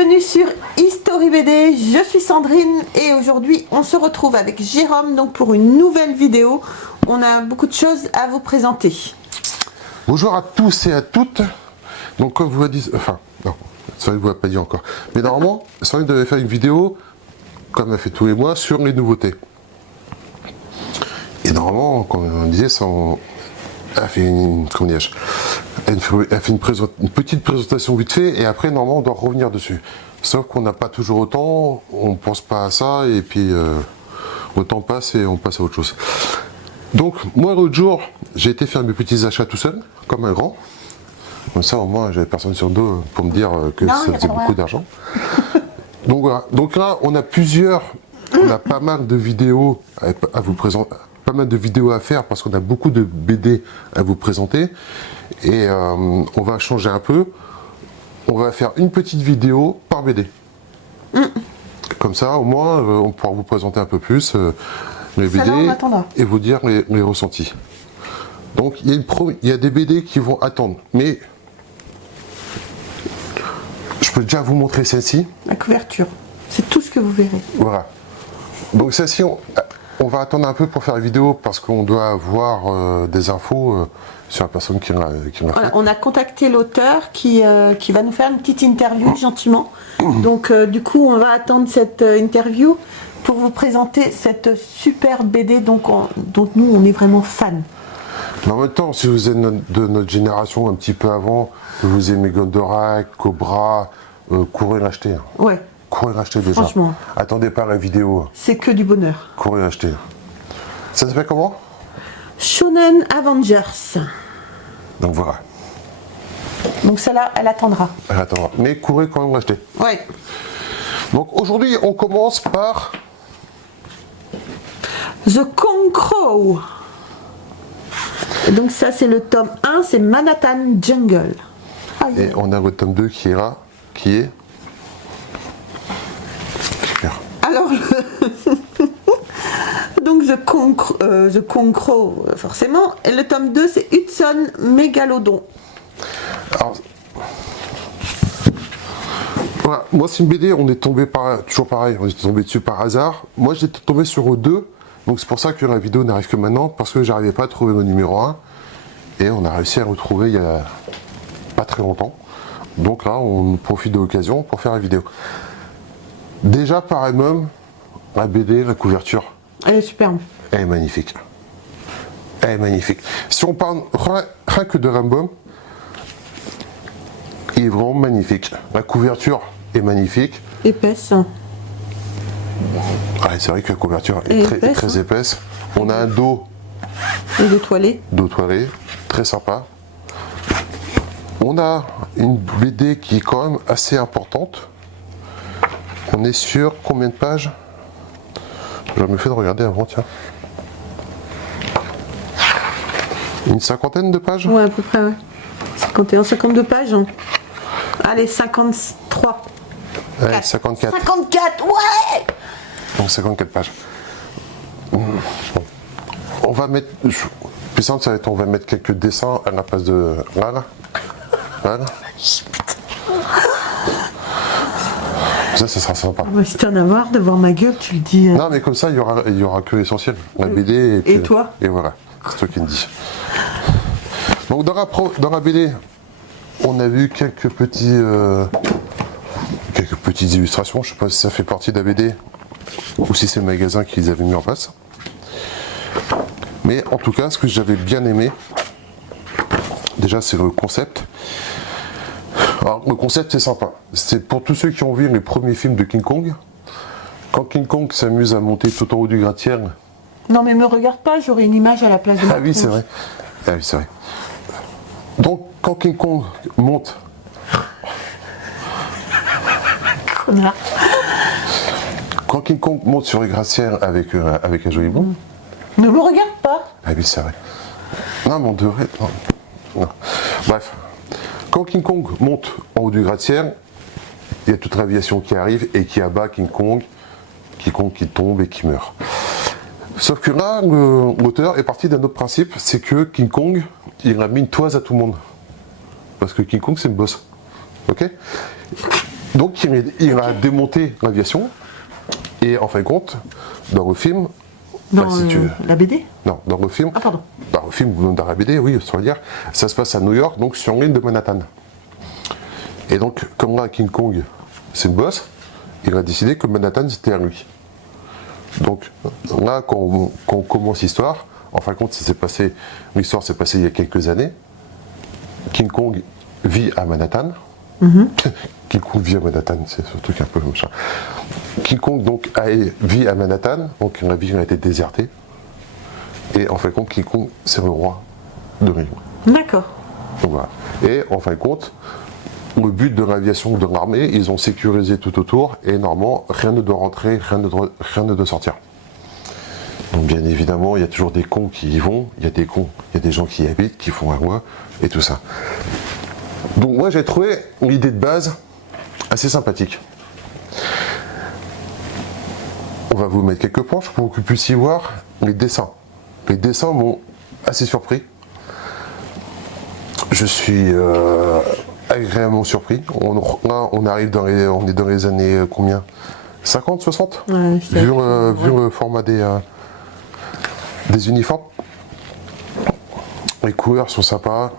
Bienvenue sur History BD, je suis Sandrine et aujourd'hui on se retrouve avec Jérôme donc pour une nouvelle vidéo. On a beaucoup de choses à vous présenter. Bonjour à tous et à toutes. Donc comme vous l'avez dit, enfin non, ça ne vous l'a pas dit encore. Mais normalement, Sandrine devait faire une vidéo, comme elle fait tous les mois, sur les nouveautés. Et normalement, comme on disait, elle fait une, comment dirais-je, elle fait une petite présentation vite fait et après normalement on doit revenir dessus. Sauf qu'on n'a pas toujours autant, on pense pas à ça et puis le temps passe et on passe à autre chose. Donc moi l'autre jour j'ai été faire mes petits achats tout seul, comme un grand. Comme ça au moins j'avais personne sur le dos pour me dire que ça faisait beaucoup d'argent. Donc voilà, donc là on a pas mal de vidéos à vous présenter. Pas mal de vidéos à faire parce qu'on a beaucoup de BD à vous présenter et on va changer un peu. On va faire une petite vidéo par BD. Comme ça, au moins, on pourra vous présenter un peu plus les BD et vous dire les ressentis. Donc, il y a des BD qui vont attendre, mais je peux déjà vous montrer celle-ci. La couverture, c'est tout ce que vous verrez. Voilà. Donc celle-ci, on va attendre un peu pour faire la vidéo parce qu'on doit avoir des infos sur la personne qui l'a fait. Voilà, on a contacté l'auteur qui va nous faire une petite interview gentiment. Donc du coup on va attendre cette interview pour vous présenter cette super BD dont nous on est vraiment fans. Mais en même temps, si vous êtes de notre génération un petit peu avant, que vous aimez Goldorak, Cobra, courez l'acheter. Ouais. Courez l'acheter déjà. Franchement. Attendez pas la vidéo. C'est que du bonheur. Courez l'acheter. Ça s'appelle comment? Shonen Avengers. Donc voilà. Donc celle-là, elle attendra. Elle attendra. Mais courez quand même l'acheter. Ouais. Donc aujourd'hui, on commence par The Conqueror. Et donc ça, c'est le tome 1, c'est Manhattan Jungle. Et on a le tome 2 qui est là, qui est... Super. Alors, donc The Conqueror, forcément. Et le tome 2, c'est Hudson Mégalodon. Alors, voilà, moi c'est une BD, on est tombé toujours pareil, on est tombé dessus par hasard. Moi j'étais tombé sur 2, donc c'est pour ça que la vidéo n'arrive que maintenant, parce que j'arrivais pas à trouver le numéro 1. Et on a réussi à le retrouver il y a pas très longtemps. Donc là, on profite de l'occasion pour faire la vidéo. Déjà par elle-même, la BD, la couverture. Elle est superbe. Elle est magnifique. Elle est magnifique. Si on parle rien que de Rambo, il est vraiment magnifique. La couverture est magnifique. Épaisse. Ouais, c'est vrai que la couverture est très épaisse. On a un dos. Et dos toilé. Dos toilé, très sympa. On a une BD qui est quand même assez importante. On est sur combien de pages? Je me fais de regarder avant, tiens. Une cinquantaine de pages? Ouais, à peu près, ouais. 51, 52 pages. Hein. Allez, 53. Ouais, 54. 54, ouais! Donc 54 pages. On va mettre... Plus simple, ça va être, on va mettre quelques dessins à la place de... Voilà. Voilà. Ça sera sympa. Si t'en as marre de voir ma gueule, tu le dis. Non, mais comme ça, il y aura que l'essentiel. La BD et toi. Et voilà, c'est toi qui me dis. Donc dans la BD, on a vu quelques petites illustrations. Je ne sais pas si ça fait partie de la BD ou si c'est le magasin qui les avait mis en place. Mais en tout cas, ce que j'avais bien aimé, déjà, c'est le concept. Alors, le concept, c'est sympa. C'est pour tous ceux qui ont vu les premiers films de King Kong. Quand King Kong s'amuse à monter tout en haut du gratte-ciel. Non, mais me regarde pas, j'aurai une image à la place de ma Ah oui, c'est vrai. Ah oui, c'est vrai. Donc, quand King Kong monte. Connard. Quand King Kong monte sur les gratte-ciel avec un joli bond. Ne me regarde pas. Ah oui, c'est vrai. Non, mais on devrait. Non. Bref. Quand King Kong monte en haut du gratte-ciel, il y a toute l'aviation qui arrive et qui abat King Kong qui tombe et qui meurt. Sauf que là, l'auteur est parti d'un autre principe, c'est que King Kong, il a mis une toise à tout le monde. Parce que King Kong, c'est une bosse. Ok? Donc il va démonter l'aviation, et en fin de compte, dans le film, Dans bah, si tu veux, la BD? non, dans le film, Ah, pardon. dans le film ou dans la BD, oui, ça veut dire, ça se passe à New York, donc sur l'île de Manhattan. Et donc, comme là, King Kong, c'est le boss, il a décidé que Manhattan, c'était à lui. Donc, là, quand on commence l'histoire, en fin de compte, l'histoire s'est passée il y a quelques années. King Kong vit à Manhattan. King Kong vit à Manhattan, c'est ce truc un peu machin. King Kong donc vit à Manhattan, donc la ville a été désertée. Et en fin de compte, King Kong, c'est le roi de l'île. D'accord. Donc voilà. Et en fin de compte, le but de l'aviation de l'armée, ils ont sécurisé tout autour, et normalement, rien ne doit rentrer, rien ne doit sortir. Donc bien évidemment, il y a toujours des cons qui y vont, il y a des cons, il y a des gens qui y habitent, qui font la loi, et tout ça. Donc moi j'ai trouvé l'idée de base assez sympathique. On va vous mettre quelques planches pour que vous puissiez voir les dessins. Les dessins m'ont assez surpris. Je suis agréablement surpris. Là, on arrive on est dans les années combien 50, 60 Ouais, vu le format des uniformes. Les couleurs sont sympas.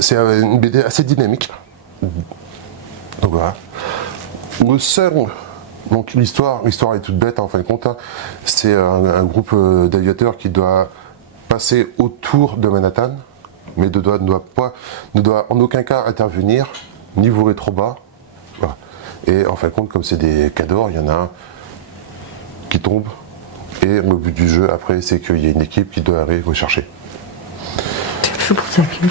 C'est une BD assez dynamique. Donc voilà. Le seul, donc l'histoire est toute bête en fin de compte. Hein. C'est un groupe d'aviateurs qui doit passer autour de Manhattan, mais ne doit en aucun cas intervenir, ni voler trop bas. Voilà. Et en fin de compte, comme c'est des cadors, il y en a un qui tombe. Et le but du jeu après, c'est qu'il y a une équipe qui doit aller le chercher. Je pour ça que...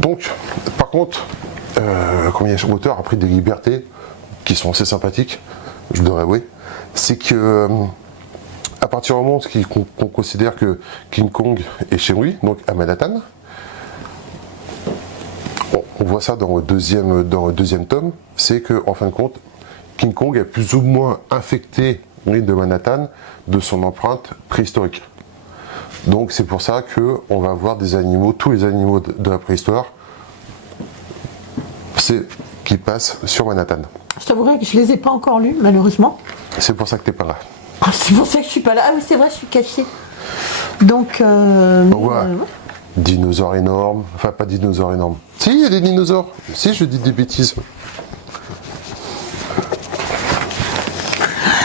Donc, par contre, l'auteur a pris des libertés qui sont assez sympathiques, je dois avouer. C'est que, à partir du moment qu'on considère que King Kong est chez lui, donc à Manhattan, on voit ça dans le deuxième tome, c'est que, en fin de compte, King Kong a plus ou moins infecté l'île de Manhattan de son empreinte préhistorique. Donc c'est pour ça qu'on va voir des animaux, tous les animaux de la préhistoire, qui passent sur Manhattan. Je t'avouerai que je les ai pas encore lus, malheureusement. C'est pour ça que t'es pas là. Ah, c'est pour ça que je suis pas là. Ah oui, c'est vrai, je suis cachée. Donc, Ouais. Dinosaures énormes, enfin pas dinosaures énormes. Si, il y a des dinosaures. Si, je dis des bêtises.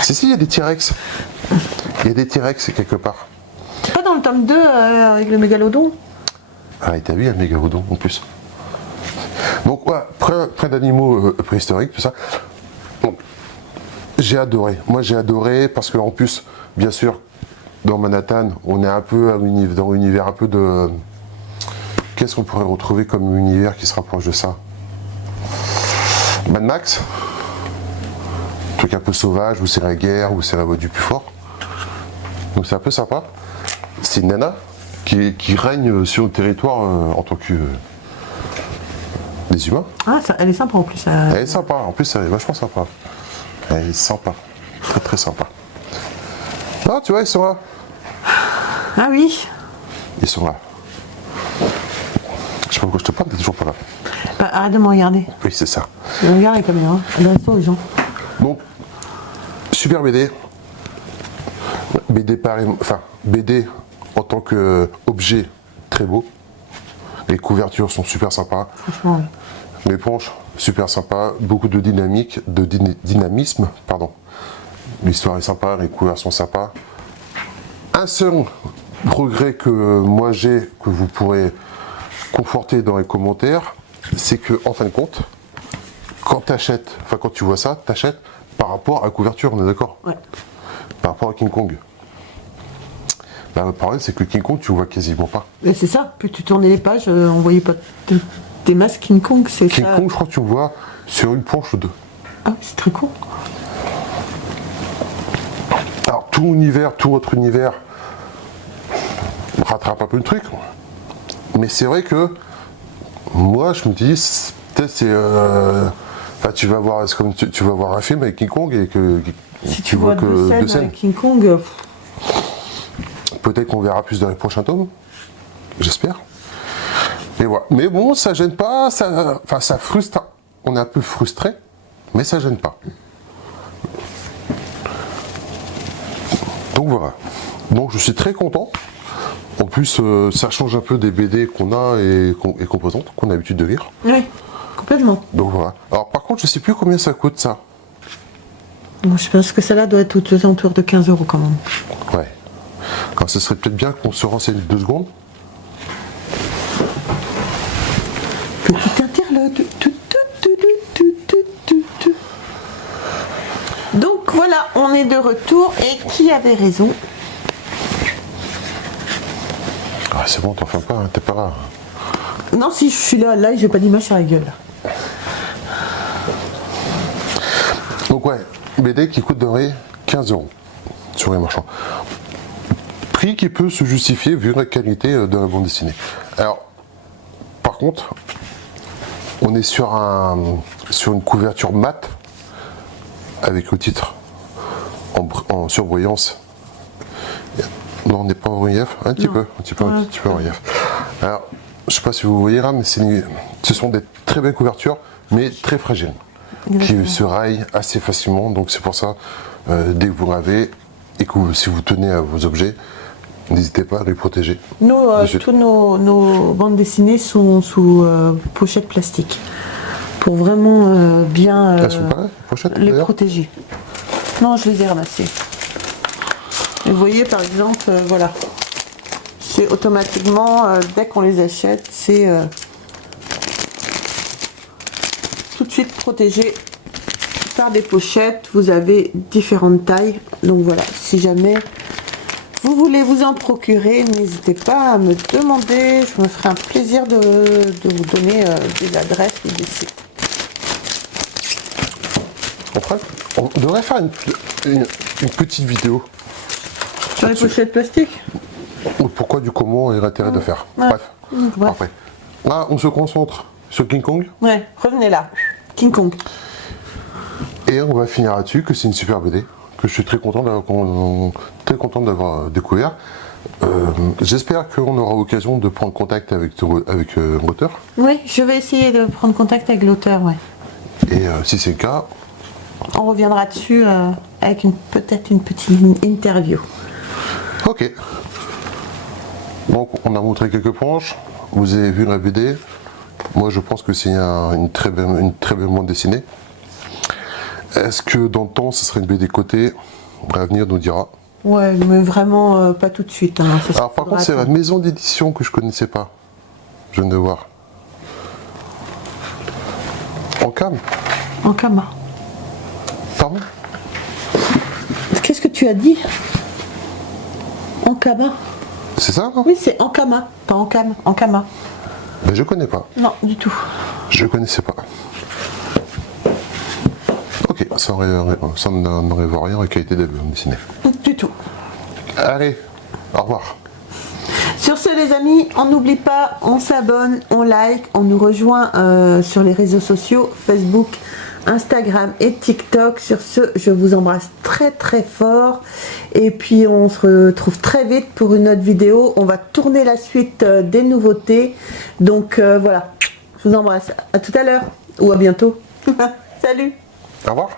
Si, il y a des T-Rex. Il y a des T-Rex quelque part. pas dans le tome 2 avec le mégalodon. Ah, et t'as vu, il y a le mégalodon en plus. Donc, ouais, plein d'animaux préhistoriques, tout ça. Donc, j'ai adoré. Moi, j'ai adoré parce qu'en plus, bien sûr, dans Manhattan, on est un peu dans l'univers un peu de... Qu'est-ce qu'on pourrait retrouver comme univers qui se rapproche de ça? Mad Max, un truc un peu sauvage, où c'est la guerre, où c'est la voie du plus fort. Donc c'est un peu sympa. C'est une nana qui règne sur le territoire en tant que des humains. Ah, ça, elle est sympa en plus. Elle est sympa, en plus elle est vachement sympa. Elle est sympa, très très sympa. Ah, tu vois, ils sont là. Ah oui. Ils sont là. Je sais pas pourquoi je te parle, t'es toujours pas là. Bah, arrête de me regarder. Oui, c'est ça. Regarde les caméras. Adresse-toi aux gens. Donc, super BD. BD pareil, enfin, BD en tant qu'objet très beau. Les couvertures sont super sympas. Franchement, oui. Les planches, super sympa. Beaucoup de dynamisme, pardon. L'histoire est sympa, les couleurs sont sympas. Un seul regret que moi j'ai, que vous pourrez conforter dans les commentaires, c'est que, en fin de compte, quand tu vois ça, t'achètes par rapport à la couverture, on est d'accord? Ouais. Par rapport à King Kong. Bah, le problème, c'est que King Kong, tu le vois quasiment pas. Mais c'est ça. Plus tu tournais les pages, on voyait pas des masques King Kong, c'est ça. King Kong, je crois que tu le vois sur une planche ou deux. Ah oui, c'est très cool. Alors, tout votre univers rattrape un peu le truc. Mais c'est vrai que moi, je me dis, peut-être c'est. Tu vas voir, c'est comme tu vas voir un film avec King Kong et que Si tu vois deux scènes avec King Kong, peut-être qu'on verra plus dans les prochains tomes. J'espère. Et voilà. Mais bon, ça gêne pas, ça frustre on est un peu frustré, mais ça gêne pas. Donc voilà. Donc je suis très content. En plus, ça change un peu des BD qu'on a et qu'on présente, qu'on a l'habitude de lire. Oui, complètement. Donc voilà. Alors par contre, je sais plus combien ça coûte ça. Bon, je pense que celle-là doit être aux alentours de 15 € quand même. Ouais. Alors ce serait peut-être bien qu'on se renseigne 2 secondes. Petit interlude. Donc voilà, on est de retour et qui avait raison? Ah c'est bon, t'en fais pas, hein, t'es pas là. Non, si je suis là, j'ai pas d'image sur la gueule. Donc ouais, BD qui coûte de vrai 15 € sur les marchands. Prix qui peut se justifier vu la qualité de la bande dessinée. Alors, par contre, on est sur une couverture mate avec le titre en surbrillance. Non, on n'est pas en relief, un petit peu en relief. Alors, je sais pas si vous voyez là, mais ce sont des très belles couvertures, mais très fragiles, qui se raillent assez facilement. Donc c'est pour ça, dès que vous l'avez et que si vous tenez à vos objets, n'hésitez pas à les protéger. Nous, tous nos bandes dessinées sont sous pochette plastique pour vraiment bien Elles sont pas là, les pochettes, les d'ailleurs protéger. Non, je les ai ramassées. Et vous voyez par exemple, voilà, c'est automatiquement, dès qu'on les achète, c'est tout de suite protégé par des pochettes. Vous avez différentes tailles, donc voilà, si jamais vous voulez vous en procurer, n'hésitez pas à me demander, je me ferai un plaisir de vous donner des adresses ou des sites. On devrait faire une petite vidéo. Sur les pochettes plastiques? Pourquoi, du comment et l'intérêt de faire. Ouais. Bref. Ouais. Après. Là, on se concentre sur King Kong. Ouais, revenez là. King Kong. Et on va finir là-dessus, que c'est une super BD, que je suis très content d'avoir découvert. J'espère qu'on aura l'occasion de prendre contact avec l'auteur. Oui, je vais essayer de prendre contact avec l'auteur, ouais. Et si c'est le cas, On reviendra dessus avec peut-être une petite interview. ok. Donc on a montré quelques planches, vous avez vu la BD. Moi je pense que c'est une très belle bande dessinée. Est-ce que dans le temps ce serait une BD cotée? L'avenir nous dira. Ouais, mais vraiment pas tout de suite. Hein. Alors par contre c'est la maison d'édition que je connaissais pas. Je viens de voir. Ankama. Ankama. Pardon? Qu'est-ce que tu as dit? Ankama. C'est ça, non? Oui, c'est Ankama, pas Ankama. Ankama. Ben, je connais pas. Non, du tout. Je connaissais pas. Ok, ça n'enlève rien à la qualité de la bande dessinée. Du tout. Allez, au revoir. Sur ce les amis, on n'oublie pas, on s'abonne, on like, on nous rejoint sur les réseaux sociaux, Facebook, Instagram et TikTok. Sur ce, je vous embrasse très très fort. Et puis on se retrouve très vite pour une autre vidéo. On va tourner la suite des nouveautés. Donc voilà, je vous embrasse. À tout à l'heure ou à bientôt. Salut. Au revoir.